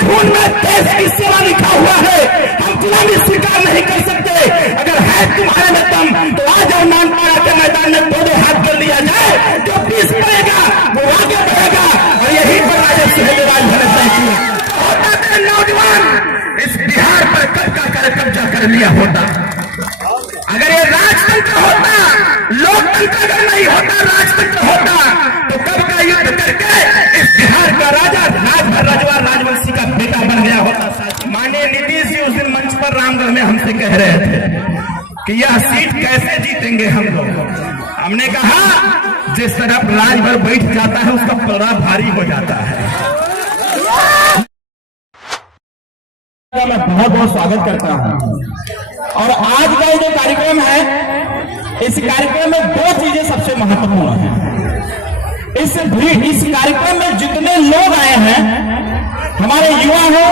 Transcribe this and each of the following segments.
खून में देश की सेवा लिखा हुआ है, हम गुलामी स्वीकार नहीं कर सकते। अगर है तुम्हारे में दम तो आ जाओ, नानपाड़ा के मैदान में दो हाथ कर लिया जाए, जो पीस पड़ेगा वो आगे बढ़ेगा। और यही पर राजा सुहेल राजभर ने तय किया। नौजवान इस बिहार पर कब्जा कर लिया होता, अगर ये राजतंत्र होता, लोकतंत्र अगर नहीं होता, राजतंत्र होता, तो कब का युद्ध करके इस बिहार का राजा राजभर राजवार राजवंशी का बेटा बन गया होता। माननीय नीतीश जी उस दिन मंच पर रामगढ़ में हमसे कह रहे थे कि यह सीट कैसे जीतेंगे हम लोग। हमने कहा जिस तरफ राजभर बैठ जाता है उसका पलड़ा भारी हो जाता है। मैं बहुत बहुत स्वागत करता हूं। और आज का जो कार्यक्रम है, इस कार्यक्रम में दो चीजें सबसे महत्वपूर्ण हैं। इस कार्यक्रम में जितने लोग आए हैं, हमारे युवा हो,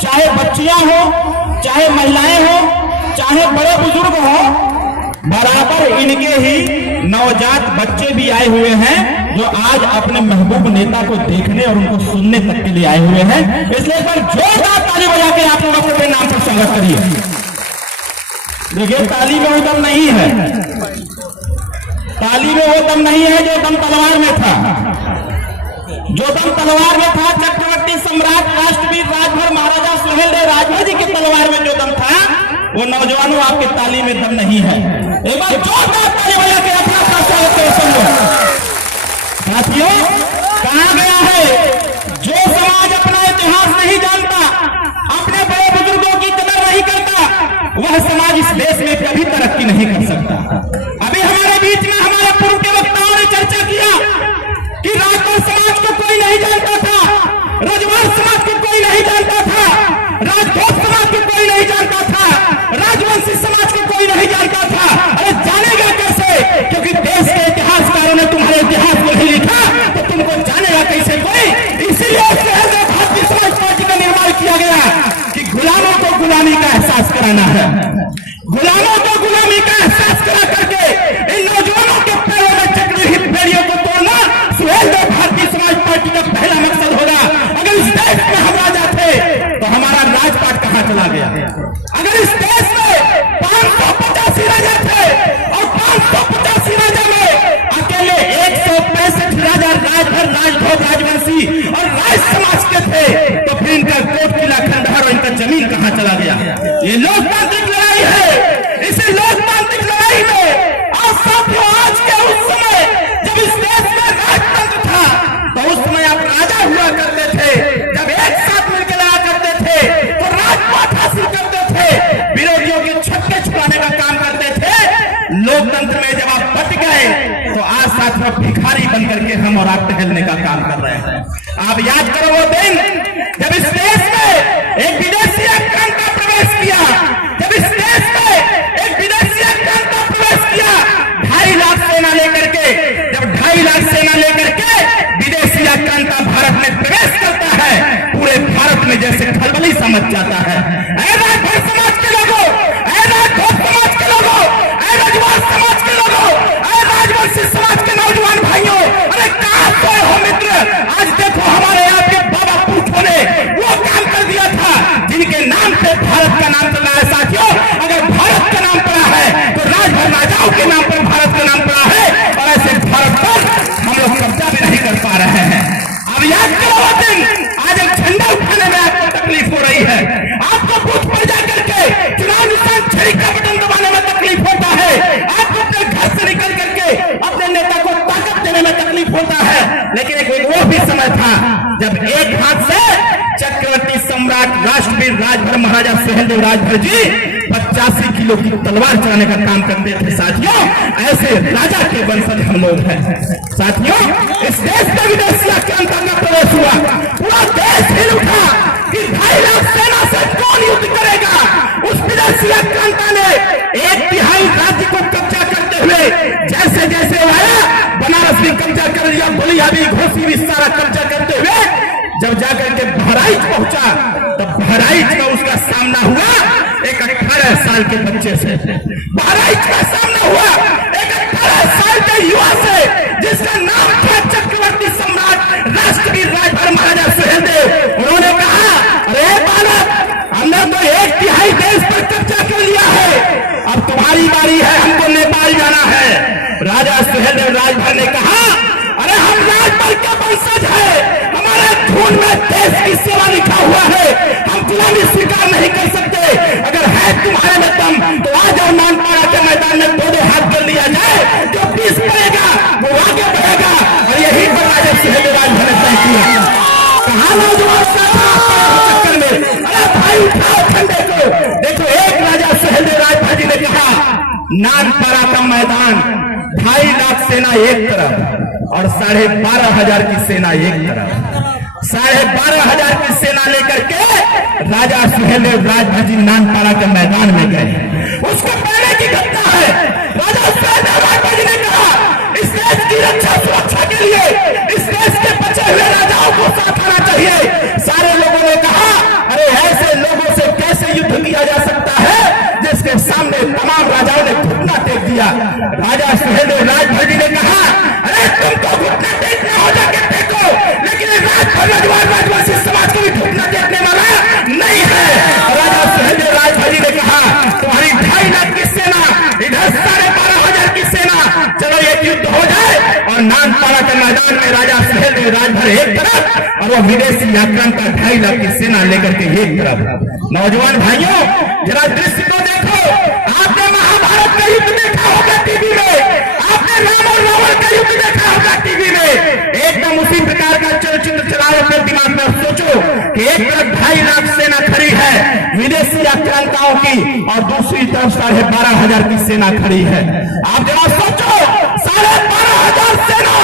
चाहे बच्चियां हो, चाहे महिलाएं हो, चाहे बड़े बुजुर्ग हो, बराबर इनके ही नवजात बच्चे भी आए हुए हैं जो आज अपने महबूब नेता को देखने और उनको सुनने तक के लिए आए हुए हैं। इसलिए एक बार जोरदार ताली बजा के आप लोग अपने नाम पर स्वागत करिए। देखिए, ताली में वो दम नहीं है, ताली में वो दम नहीं है जो दम तलवार में था। जो दम तलवार में था, चक्रवर्ती सम्राट राष्ट्रवीर राजभर महाराजा सुहेलदेव राजभर जी की तलवार में जो दम था, वो नौजवानों आपके ताली में दम नहीं है। एक बार जोरदार ताली बजा के अपना स्वागत करें। साथियों, कहा गया है जो समाज अपना इतिहास नहीं जानता, अपने बड़े बुजुर्गों की कदर नहीं करता, वह समाज इस देश में कभी तरक्की नहीं कर सकता। अभी हमारे बीच में हमारे पूर्व के वक्ताओं ने चर्चा किया कि राजभर समाज को कोई नहीं जानता था, रजवार समाज को कोई नहीं जानता था, राजपूत समाज को कोई नहीं जानता था, राजवंशी समाज को कोई नहीं जानता था। अरे जानेगा कैसे? क्योंकि देश के इतिहासकारों ने तुम्हारे इतिहास को नहीं लिखा, तो तुमको जानेगा कैसे कोई? इसीलिए भारतीय समाज पार्टी का निर्माण किया गया कि गुलामों को गुलामी का एहसास कराना है। गुलामों को गुलामी का एहसास करा करके इन नौजवानों के पैरों में चक्रव्यूह बेड़ियों को तोड़ना सुहेलदेव भारतीय समाज पार्टी का पहला मकसद होगा। अगर इस देश में हम राजा थे तो हमारा राजपाट कहां चला गया? अगर इस देश में 585 राजा थे और 585 राजा में अकेले 165 राजा राजभर राजभोग राजवंशी और राज समाज के थे, तो फिर इनका कोट किला खंडहर और इनका जमीन कहां चला गया? ये लोकतांत्रिक लड़ाई है। इसी लोकतांत्रिक लड़ाई में और साथियों, आज के उस समय जब इस देश में राजतंत्र था, तो उस समय आप राजा हुआ करते थे। जब एक साथ मिलकर लड़ा करते थे तो राजपाट हासिल करते थे, विरोधियों के छक्के छुड़ाने का काम करते थे। लोकतंत्र में जब आप बट गए तो आज साथ में भिखारी बन करके हम और आप टहलने का काम कर रहे हैं। आप याद करो वो दिन जब इस देश में एक विदेशी आक्रांता प्रवेश किया, जब इस देश में एक विदेशी आक्रांता प्रवेश किया 2.5 लाख सेना लेकर के, जब 2.5 लाख सेना लेकर के विदेशी आक्रांता भारत में प्रवेश करता है, पूरे भारत में जैसे खलबली समझ जाता है। राजभर समाज के लोगों, राजभोग समाज के लोगों, रजवार समाज के लोगों, राजवंशी समाज के नौजवान भाइयों, अरे कहां सोए हो मित्र? आज देखो हमारे आपके बाबा पूछो ने वो काम कर दिया था जिनके नाम पे भारत का नाम चल रहा है। साथियों, अगर भारत का नाम पड़ा है तो राजभर राजाओं के नाम पर भारत का नाम पड़ा है, और ऐसे भारत पर हम लोग कब्जा भी नहीं कर पा रहे हैं। अब याद करो वो दिन, आज एक झंडा उठाने में आपको तकलीफ हो रही है, आपको बूथ पर जाकर के चुनाव निशान छड़ी का बटन दबाने में तकलीफ होता है, आपको अपने घर से निकल करके अपने नेता को ताकत देने में तकलीफ होता है। लेकिन एक वो भी समय था जब एक हाथ से चक्रवर्ती सम्राट राष्ट्रवीर राजभर महाराजा सुहेलदेव राजभर जी 85 किलो की तलवार चलाने का काम करते थे। साथियों, ऐसे राजा के वंशज हम लोग हैं। साथियों, इस देश में विदेशी आक्रांता का प्रवेश हुआ, पूरा देश हिल उठा कि 2.5 लाख सेना से कौन युद्ध करेगा। उस विदेशी आक्रांता ने 1/3 राज्य को कब्जा करते हुए जैसे जैसे आया, बनारस भी कब्जा कर लिया, बलिया भी, घोसी भी सारा कब्जा करते हुए जब जाकर के बहराइच पहुंचा, तब बहराइच में उसका सामना हुआ एक 18 साल के बच्चे से। बहराइच का सामना हुआ एक 18 साल के युवा से, जिसका नाम था चक्रवर्ती सम्राट राष्ट्रवीर राजभर महाराजा सुहेलदेव। उन्होंने कहा नौजवान चक्कर में, अरे भाई उठाओ ठंडे को। देखो एक राजा सुहेलदेव राजभर जी ने कहा, नानपारा का मैदान 2.5 लाख सेना एक तरफ और 12,500 की सेना एक तरफ, 12,500 की सेना लेकर के राजा सुहेलदेव राजभर जी नानपारा के मैदान में गए। उसको पहले की घटना है, राजा सुहेलदेव राजभर जी ने कहा, इस देश की रक्षा सुरक्षा के लिए इस देश के बचे हुए राजाओं को साथ आना चाहिए। सारे लोगों ने कहा, अरे ऐसे लोगों से कैसे युद्ध किया जा सकता है जिसके सामने तमाम राजाओं ने घुटना टेक दिया। राजा सुहेलदेव राजभर जी ने कहा, अरे तुमको घुटना टेकना हो जाके टेको, लेकिन राजभर रजवाड़ राजवंशी समाज को भी घुटना टेकने वाला नहीं है। राजा सुहेलदेव राजभर जी ने कहा, तुम्हारी 2.5 लाख की सेना इधर 12,500 की सेना, चलो ये युद्ध हो जाए। और नानपारा के मैदान में राजा सुहेलदेव राजभर एक तरफ और वो विदेशी आक्रांत का 2.5 लाख की सेना लेकर के एक तरफ। नौजवान भाइयों जरा दृश्य को देखो, आपने महाभारत का युद्ध देखा होगा टीवी में, आपने राम और रावण का युद्ध देखा होगा टीवी में, एकदम उसी प्रकार का चलचित्र चला रहे दिमाग में। सोचो कि एक तरफ 2.5 लाख सेना खड़ी है विदेशी आक्रांताओं की और दूसरी तरफ 12,500 की सेना खड़ी है। आप जरा सोचो, 12,500 सेना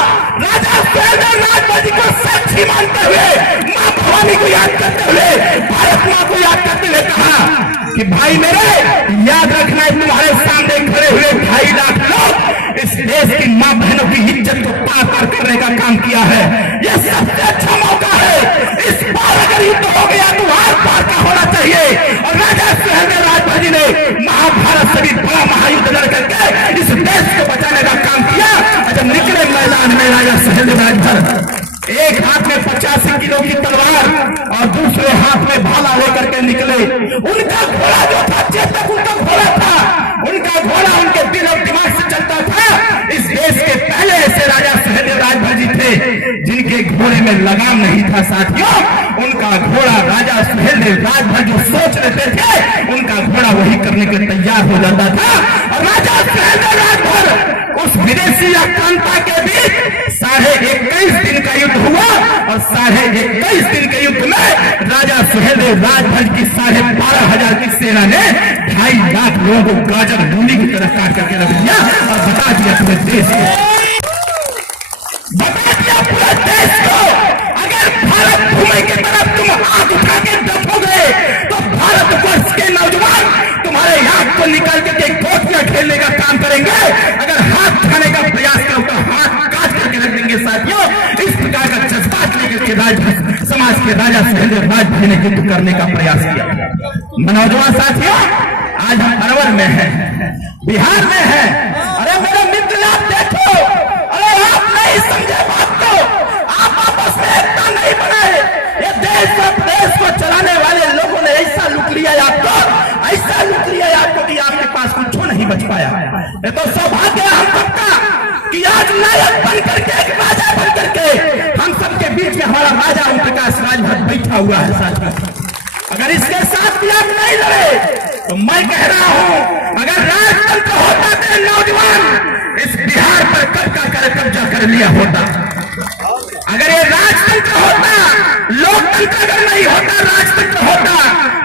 राजा सुहेलदेव राजभर जी को साक्षी मानते हुए, मां भवानी को याद करते हुए, भारत मां को याद करते हुए कहा कि भाई मेरे याद रखना, तुम्हारे सामने खड़े हुए 2.5 लाख लोग इस देश की मां बहनों की इज्जत को पार पार करने का काम किया है। यह सबसे अच्छा मौका है, इस बार अगर युद्ध हो गया तो आर पार का होना चाहिए। और राजा सुहेलदेव राजभर जी ने महाभारत से भी बड़ा महायुद्ध लड़ करके इस देश को बचाने का काम किया। जब निकले मैदान में राजा सुहेलदेव राजभर, एक हाथ में 85 किलो की तलवार और दूसरे हाथ में भाला लेकर के निकले। उनका घोड़ा जो था चेतक उनका घोड़ा था, उनका घोड़ा उनके दिल और दिमाग से चलता था। इस देश के पहले ऐसे राजा सुहेलदेव राजभर जी थे जिनके घोड़े में लगाम नहीं था। साथियों, उनका घोड़ा राजा सुहेलदेव राजभर जो सोच लेते थे उनका घोड़ा वही करने के लिए तैयार हो जाता था। और राजा सुहेलदेव राजभर उस विदेशी आक्रांता के बीच 21.5 दिन का युद्ध हुआ और 21.5 दिन के युद्ध में राजा सुहेलदेव राजभर की 12,500 की सेना ने 2.5 लाख लोगों को गाजर मूली की तरह काट करके रख दिया और बता दिया पूरे देश को, बता दिया पूरे देश को, अगर भारत भूमि की तरफ तुम हाथ उठा के देखोगे तो भारतवर्ष के नौजवान तुम्हारे हाथ को निकाल के गोटियां खेलने का काम करेंगे। अगर हाथ खाने का प्रयास करो तो हाथ काट करके रख देंगे। साथियों, इस प्रकार का जज्बात लेकर के राजभर समाज के राजा सुहेलदेव राजभर ने युद्ध करने का प्रयास किया। नौजवान साथियों, आज हम अरवल में हैं, बिहार में हैं। अरे मेरे मित्र आप देखो, अरे आप नहीं समझे बात को, आप आपस में एकता नहीं बनाए। ये देश और प्रदेश को चलाने वाले लोगों ने ऐसा लूट लिया आपको, ऐसा लूट लिया आपको कि आपके पास कुछ नहीं बच पाया। ये तो सौभाग्य है हम सबका कि आज नायक बन करके, एक राजा बन करके हम सबके बीच में हमारा राजा ओम प्रकाश राजभर बैठा हुआ है। साथियों, अगर इसके साथ भी आप नहीं लड़े तो मैं कह रहा हूं, अगर राजतंत्र होता तो नौजवान इस बिहार पर कब का कब्जा कर लिया होता। अगर ये राजतंत्र होता, लोकतंत्र अगर नहीं होता, राजतंत्र होता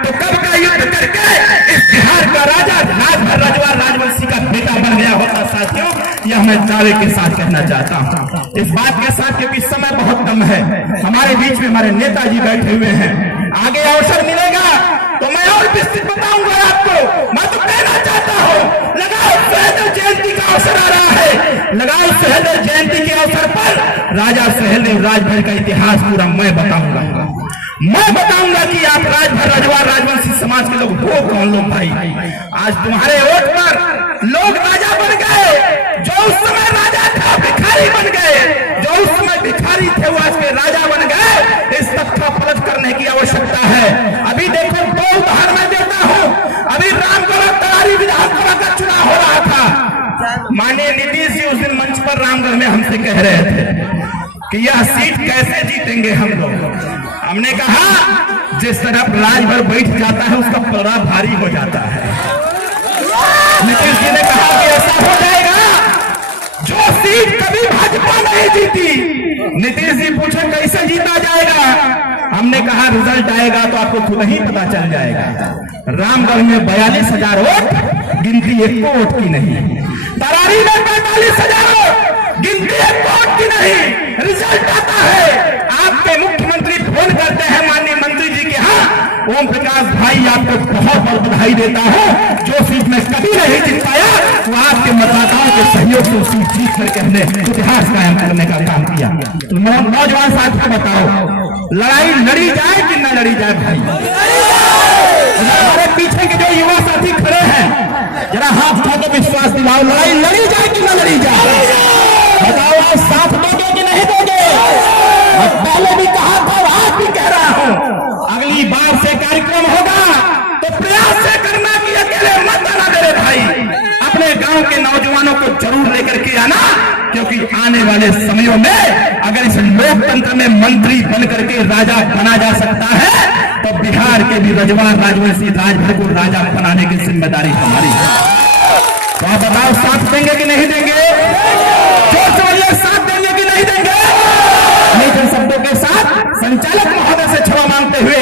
तो कब का युद्ध करके इस बिहार का राजा राजभर रजवाड़ राजवंशी का बेटा बन गया होता। साथियों, यह मैं दावे के साथ कहना चाहता हूं, इस बात के साथ क्योंकि समय बहुत कम है। हमारे बीच में हमारे नेताजी बैठे हुए हैं, आगे अवसर मिलेगा तो मैं और विस्तृत बताऊंगा आपको। मैं तो कहना चाहता हूं, लगाओ सुहेलदेव जयंती का अवसर आ रहा है, लगाओ सुहेलदेव जयंती के अवसर पर राजा सुहेलदेव राजभर का इतिहास पूरा मैं बताऊंगा। मैं बताऊंगा कि आप राजभर रजवाड़ राजवंशी समाज के लोग हो कौन लोग। भाई, आज तुम्हारे वोट पर लोग राजा बन गए। जो उस समय राजा था भिखारी बन गए, जो उस समय भिखारी थे वो आज के राजा बन गए। इस तथ्य का पलट करने की आवश्यकता है। अभी देखो, 2 उदाहरण मैं देता हूं। अभी रामगढ़ तरारी विधानसभा का चुनाव हो रहा था। माननीय नीतीश जी उस दिन मंच पर रामगढ़ में हमसे कह रहे थे कि यह सीट कैसे जीतेंगे हम लोग। हमने कहा, जिस तरफ राजभर बैठ जाता है उसका पलड़ा भारी हो जाता है। नीतीश जी ने कहा कि ऐसा हो जाएगा, जो सीट कभी भाजपा नहीं जीती। नीतीश जी पूछे कैसे जीता जाएगा। हमने कहा रिजल्ट आएगा तो आपको खुद ही पता चल जाएगा। रामगढ़ में 42,000 वोट, गिनती एक वोट की नहीं। तरारी में 45,000 वोट, गिनती एक वोट की नहीं। रिजल्ट आता है, आपके मुख्यमंत्री फोन करते हैं माननीय मंत्री जी के यहाँ, ओम प्रकाश भाई आपको बहुत बहुत बधाई देता हूं, जो सीट में कभी नहीं जीत पाया वो आपके मतदाताओं के सहयोग से सीट जीत करके हमने इतिहास कायम करने का काम किया। तो नौजवान साथियों बताओ, लड़ाई लड़ी जाए कि न लड़ी जाए भाई? हमारे पीछे के जो युवा साथी खड़े हैं, जरा हाथ उठा के विश्वास दिलाओ, लड़ाई लड़ी जाए कि न लड़ी जाए? बताओ, आप साथ दोगे कि नहीं दोगे? पहले भी कहा था, आज भी कह रहा हूं, अगली बार से कार्यक्रम होगा तो प्रयास से करना कि अकेले मत आना मेरे भाई, अपने गांव के नौजवानों को जरूर लेकर के आना, क्योंकि आने वाले समयों में अगर इस लोकतंत्र में मंत्री बन करके राजा बना जा सकता है तो बिहार के भी रजवान राजवंशी राजभर को राजा बनाने की जिम्मेदारी हमारी है। तो आप बताओ, साथ देंगे कि नहीं देंगे? जोर से बोलिए, साथ देंगे कि नहीं देंगे? शब्दों के साथ संचालक महोदय से क्षमा मांगते हुए